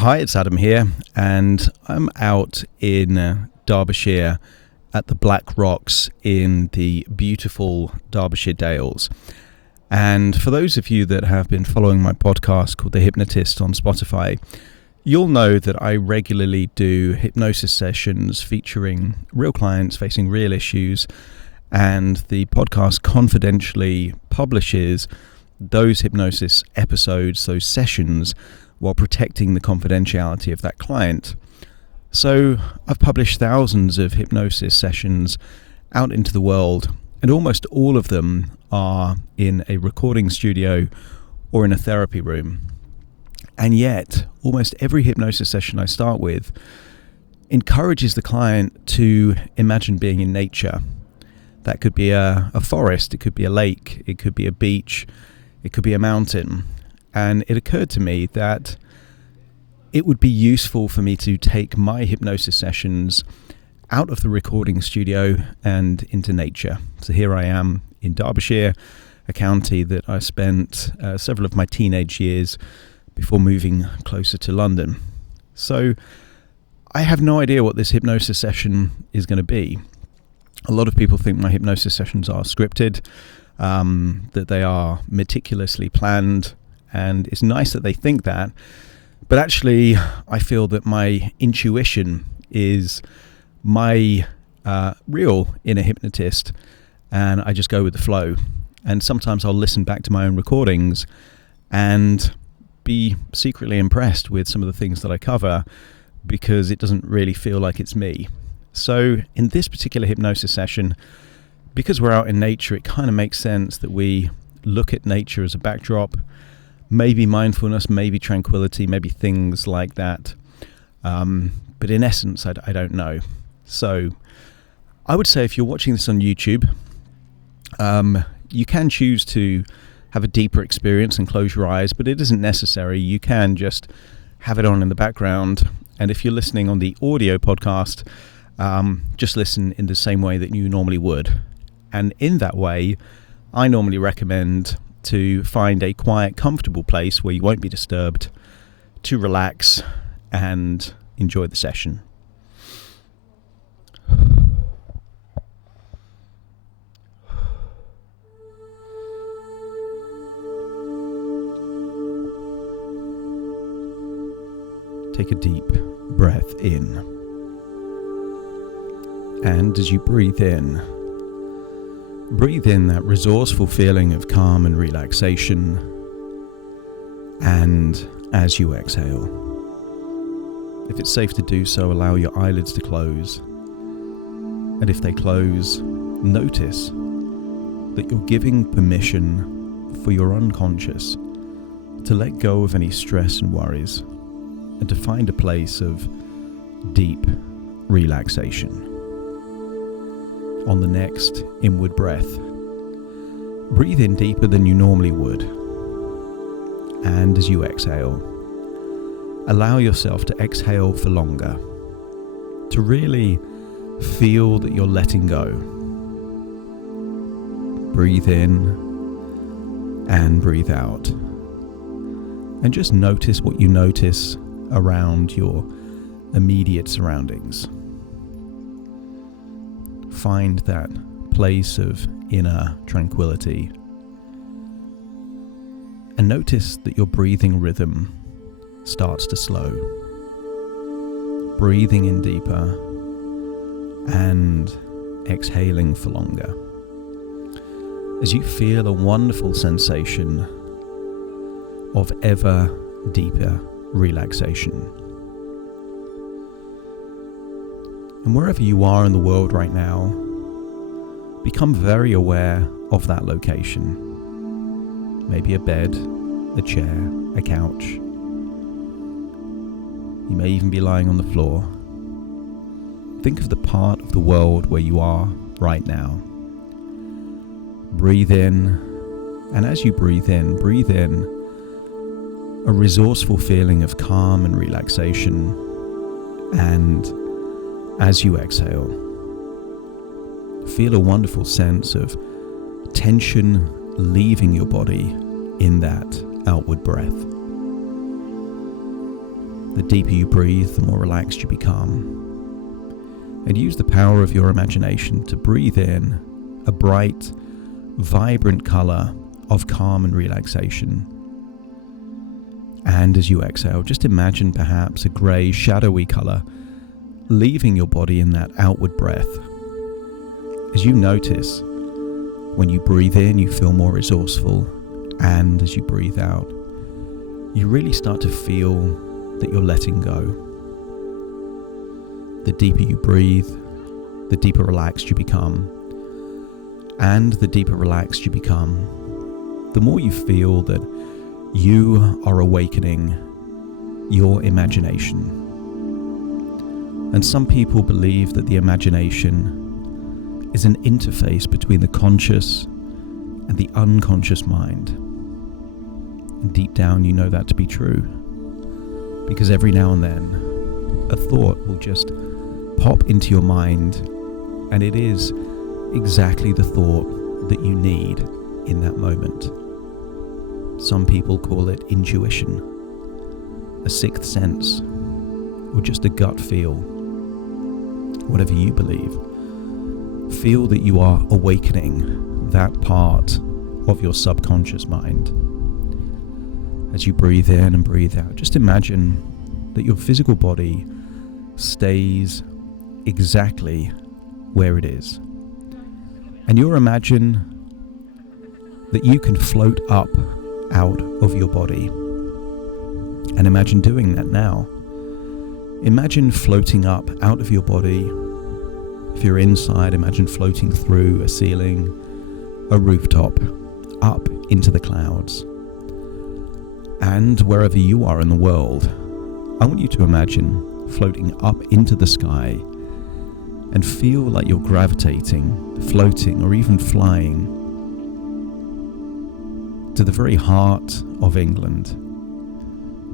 Hi, it's Adam here, and I'm out in Derbyshire at the Black Rocks in the beautiful Derbyshire Dales. And for those of you that have been following my podcast called The Hypnotist on Spotify, you'll know that I regularly do hypnosis sessions featuring real clients facing real issues, and the podcast confidentially publishes those hypnosis episodes, those sessions, while protecting the confidentiality of that client. So I've published thousands of hypnosis sessions out into the world, and almost all of them are in a recording studio or in a therapy room. And yet, almost every hypnosis session I start with encourages the client to imagine being in nature. That could be a forest, it could be a lake, it could be a beach, it could be a mountain. And it occurred to me that it would be useful for me to take my hypnosis sessions out of the recording studio and into nature. So here I am in Derbyshire, a county that I spent several of my teenage years before moving closer to London. So I have no idea what this hypnosis session is going to be. A lot of people think my hypnosis sessions are scripted, that they are meticulously planned, and it's nice that they think that. But actually, I feel that my intuition is my real inner hypnotist, and I just go with the flow. And sometimes I'll listen back to my own recordings and be secretly impressed with some of the things that I cover because it doesn't really feel like it's me. So in this particular hypnosis session, because we're out in nature, it kind of makes sense that we look at nature as a backdrop, maybe mindfulness, maybe tranquility, maybe things like that. But in essence, I don't know. So I would say if you're watching this on YouTube, you can choose to have a deeper experience and close your eyes, but it isn't necessary. You can just have it on in the background. And if you're listening on the audio podcast, just listen in the same way that you normally would. And in that way, I normally recommend to find a quiet, comfortable place where you won't be disturbed, to relax and enjoy the session. Take a deep breath in. And as you breathe in that resourceful feeling of calm and relaxation. And as you exhale, if it's safe to do so, allow your eyelids to close. And if they close, notice that you're giving permission for your unconscious to let go of any stress and worries and to find a place of deep relaxation. On the next inward breath, breathe in deeper than you normally would. And as you exhale, allow yourself to exhale for longer, to really feel that you're letting go. Breathe in and breathe out. And just notice what you notice around your immediate surroundings. Find that place of inner tranquility. And notice that your breathing rhythm starts to slow. Breathing in deeper and exhaling for longer. As you feel a wonderful sensation of ever deeper relaxation. And wherever you are in the world right now, become very aware of that location. Maybe a bed, a chair, a couch. You may even be lying on the floor. Think of the part of the world where you are right now. Breathe in, and as you breathe in a resourceful feeling of calm and relaxation. And as you exhale, feel a wonderful sense of tension leaving your body in that outward breath. The deeper you breathe, the more relaxed you become. And use the power of your imagination to breathe in a bright, vibrant colour of calm and relaxation. And as you exhale, just imagine perhaps a grey, shadowy colour leaving your body in that outward breath. As you notice, when you breathe in, you feel more resourceful, and as you breathe out, you really start to feel that you're letting go. The deeper you breathe, the deeper relaxed you become. And the deeper relaxed you become, the more you feel that you are awakening your imagination. And some people believe that the imagination is an interface between the conscious and the unconscious mind. And deep down, you know that to be true, because every now and then, a thought will just pop into your mind, and it is exactly the thought that you need in that moment. Some people call it intuition, a sixth sense, or just a gut feel. Whatever you believe, feel that you are awakening that part of your subconscious mind. As you breathe in and breathe out, just imagine that your physical body stays exactly where it is. And you'll imagine that you can float up out of your body. And imagine doing that now. Imagine floating up out of your body. If you're inside, imagine floating through a ceiling, a rooftop, up into the clouds. And wherever you are in the world, I want you to imagine floating up into the sky and feel like you're gravitating, floating, or even flying to the very heart of England,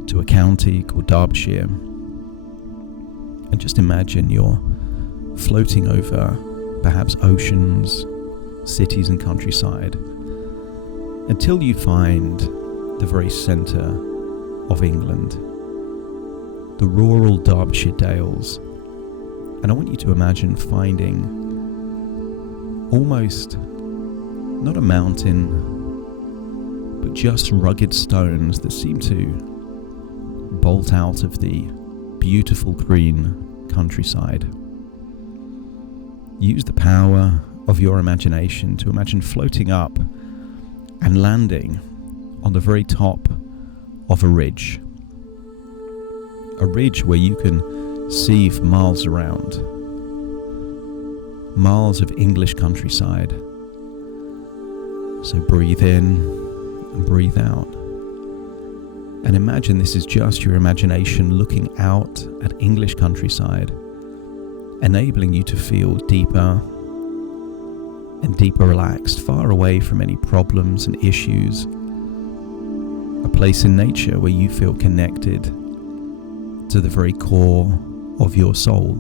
to a county called Derbyshire. And just imagine you're floating over perhaps oceans, cities and countryside, until you find the very centre of England, the rural Derbyshire Dales. And I want you to imagine finding almost not a mountain, but just rugged stones that seem to bolt out of the beautiful green countryside. Use the power of your imagination to imagine floating up and landing on the very top of a ridge where you can see for miles around, miles of English countryside. So breathe in and breathe out. And imagine this is just your imagination looking out at English countryside, enabling you to feel deeper and deeper relaxed, far away from any problems and issues. A place in nature where you feel connected to the very core of your soul.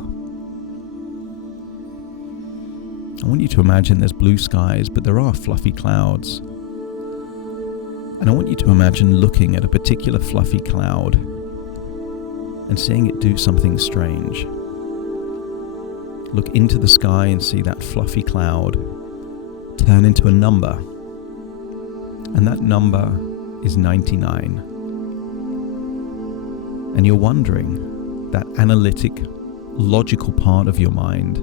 I want you to imagine there's blue skies, but there are fluffy clouds. And I want you to imagine looking at a particular fluffy cloud and seeing it do something strange. Look into the sky and see that fluffy cloud turn into a number. And that number is 99. And you're wondering, that analytic, logical part of your mind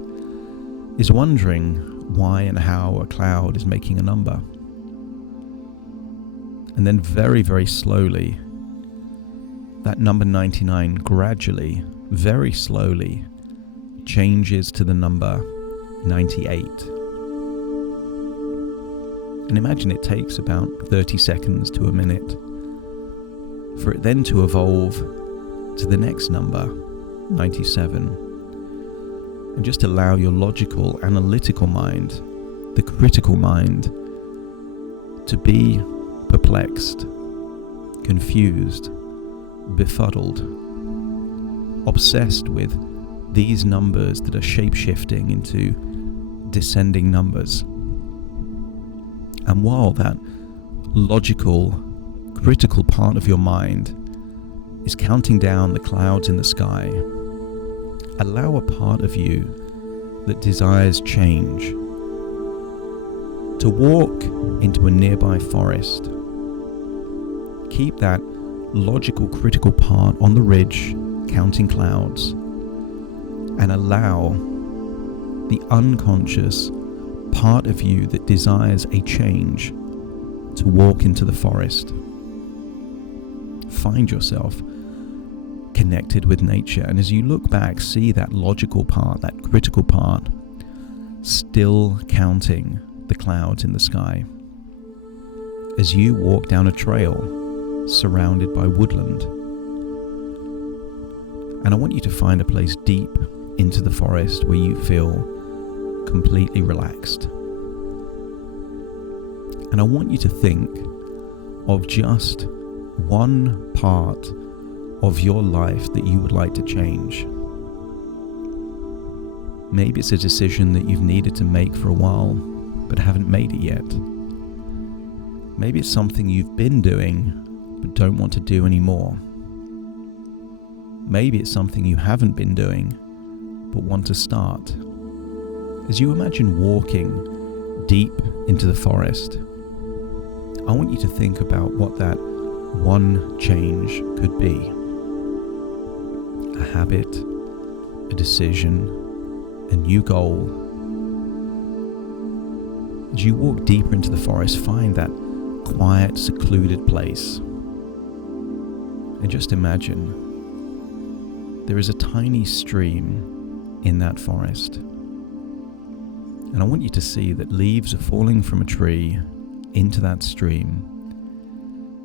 is wondering why and how a cloud is making a number. And then very, very slowly, that number 99 gradually, very slowly, changes to the number 98. And imagine it takes about 30 seconds to a minute for it then to evolve to the next number, 97. And just allow your logical, analytical mind, the critical mind, to be perplexed, confused, befuddled, obsessed with these numbers that are shape-shifting into descending numbers. And while that logical, critical part of your mind is counting down the clouds in the sky, allow a part of you that desires change to walk into a nearby forest. Keep that logical, critical part on the ridge, counting clouds, and allow the unconscious part of you that desires a change to walk into the forest. Find yourself connected with nature, and as you look back, see that logical part, that critical part, still counting the clouds in the sky. As you walk down a trail surrounded by woodland, and I want you to find a place deep into the forest where you feel completely relaxed. And I want you to think of just one part of your life that you would like to change. Maybe it's a decision that you've needed to make for a while, but haven't made it yet. Maybe it's something you've been doing, but don't want to do anymore. Maybe it's something you haven't been doing, but want to start. As you imagine walking deep into the forest, I want you to think about what that one change could be. A habit, a decision, a new goal. As you walk deeper into the forest, find that quiet, secluded place. And just imagine there is a tiny stream in that forest. And I want you to see that leaves are falling from a tree into that stream.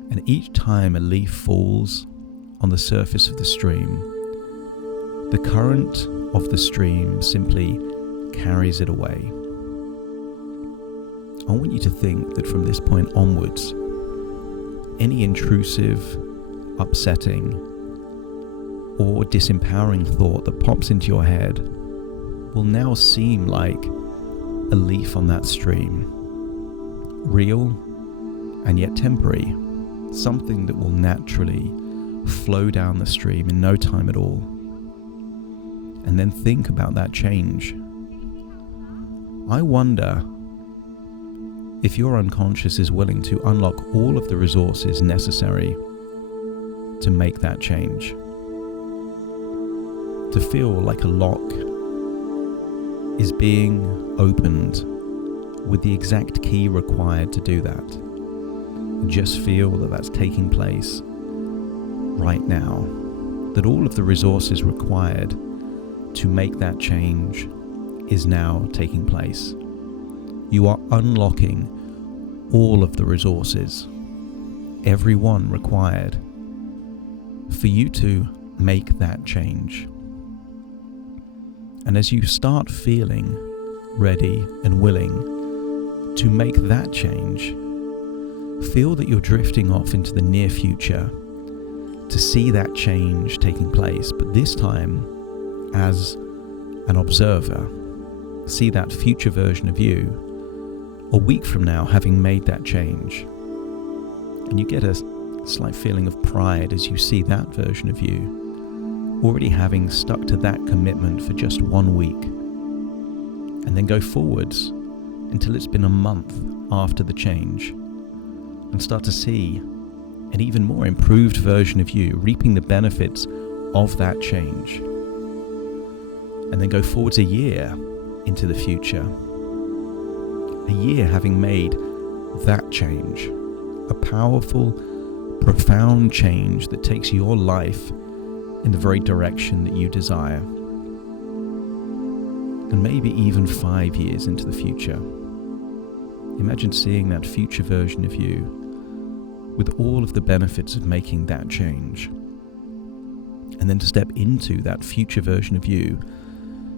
And each time a leaf falls on the surface of the stream, the current of the stream simply carries it away. I want you to think that from this point onwards, any intrusive, upsetting, or disempowering thought that pops into your head will now seem like a leaf on that stream. Real and yet temporary. Something that will naturally flow down the stream in no time at all. And then think about that change. I wonder if your unconscious is willing to unlock all of the resources necessary to make that change. To feel like a lock is being opened with the exact key required to do that. Just feel that that's taking place right now. That all of the resources required to make that change is now taking place. You are unlocking all of the resources, every one required for you to make that change. And as you start feeling ready and willing to make that change, feel that you're drifting off into the near future to see that change taking place, but this time as an observer. See that future version of you a week from now having made that change. And you get a slight feeling of pride as you see that version of you already having stuck to that commitment for just 1 week. And then go forwards until it's been a month after the change and start to see an even more improved version of you reaping the benefits of that change. And then go forwards a year into the future. A year having made that change. A powerful, profound change that takes your life in the very direction that you desire. And maybe even 5 years into the future. Imagine seeing that future version of you with all of the benefits of making that change. And then to step into that future version of you,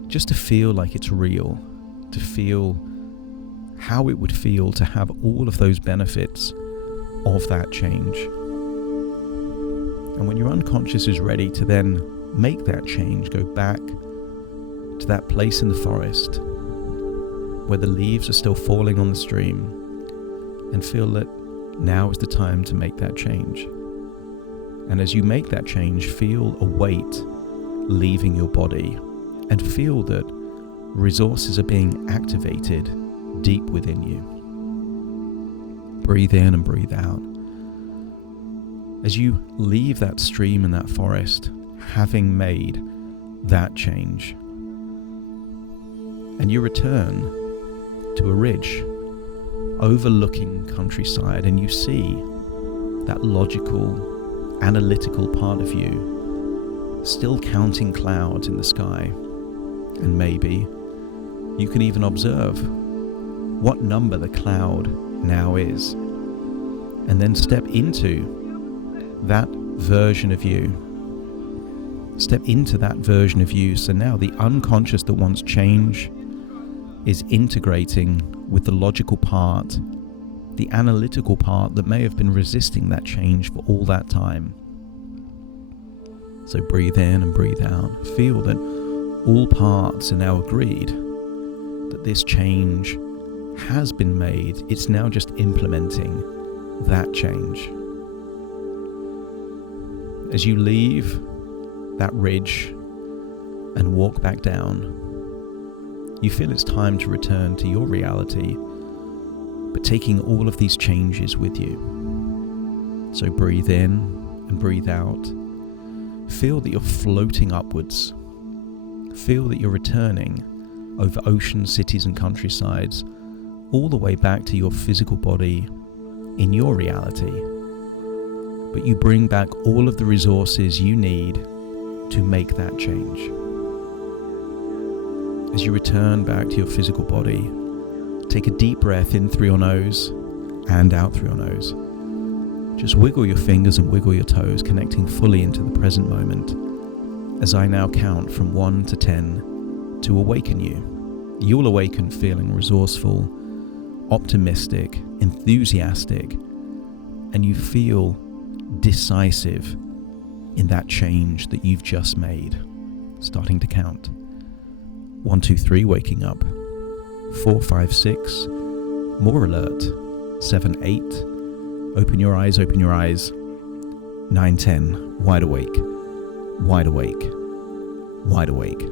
just to feel like it's real, to feel how it would feel to have all of those benefits of that change. And when your unconscious is ready to then make that change, go back to that place in the forest where the leaves are still falling on the stream and feel that now is the time to make that change. And as you make that change, feel a weight leaving your body and feel that resources are being activated deep within you. Breathe in and breathe out. As you leave that stream and that forest, having made that change, and you return to a ridge overlooking countryside, and you see that logical, analytical part of you still counting clouds in the sky. And maybe you can even observe what number the cloud now is, and then step into that version of you. Step into that version of you. So now the unconscious that wants change is integrating with the logical part, the analytical part that may have been resisting that change for all that time. So breathe in and breathe out. Feel that all parts are now agreed that this change has been made. It's now just implementing that change. As you leave that ridge and walk back down, you feel it's time to return to your reality, but taking all of these changes with you. So breathe in and breathe out. Feel that you're floating upwards. Feel that you're returning over oceans, cities and countrysides, all the way back to your physical body in your reality. But you bring back all of the resources you need to make that change. As you return back to your physical body, take a deep breath in through your nose and out through your nose. Just wiggle your fingers and wiggle your toes, connecting fully into the present moment. As I now count from 1 to 10 to awaken you. You'll awaken feeling resourceful, optimistic, enthusiastic, and you feel decisive in that change that you've just made. Starting to count. 1, 2, 3, waking up. 4, 5, 6, more alert. 7, 8, open your eyes, open your eyes. 9, 10, wide awake, wide awake, wide awake.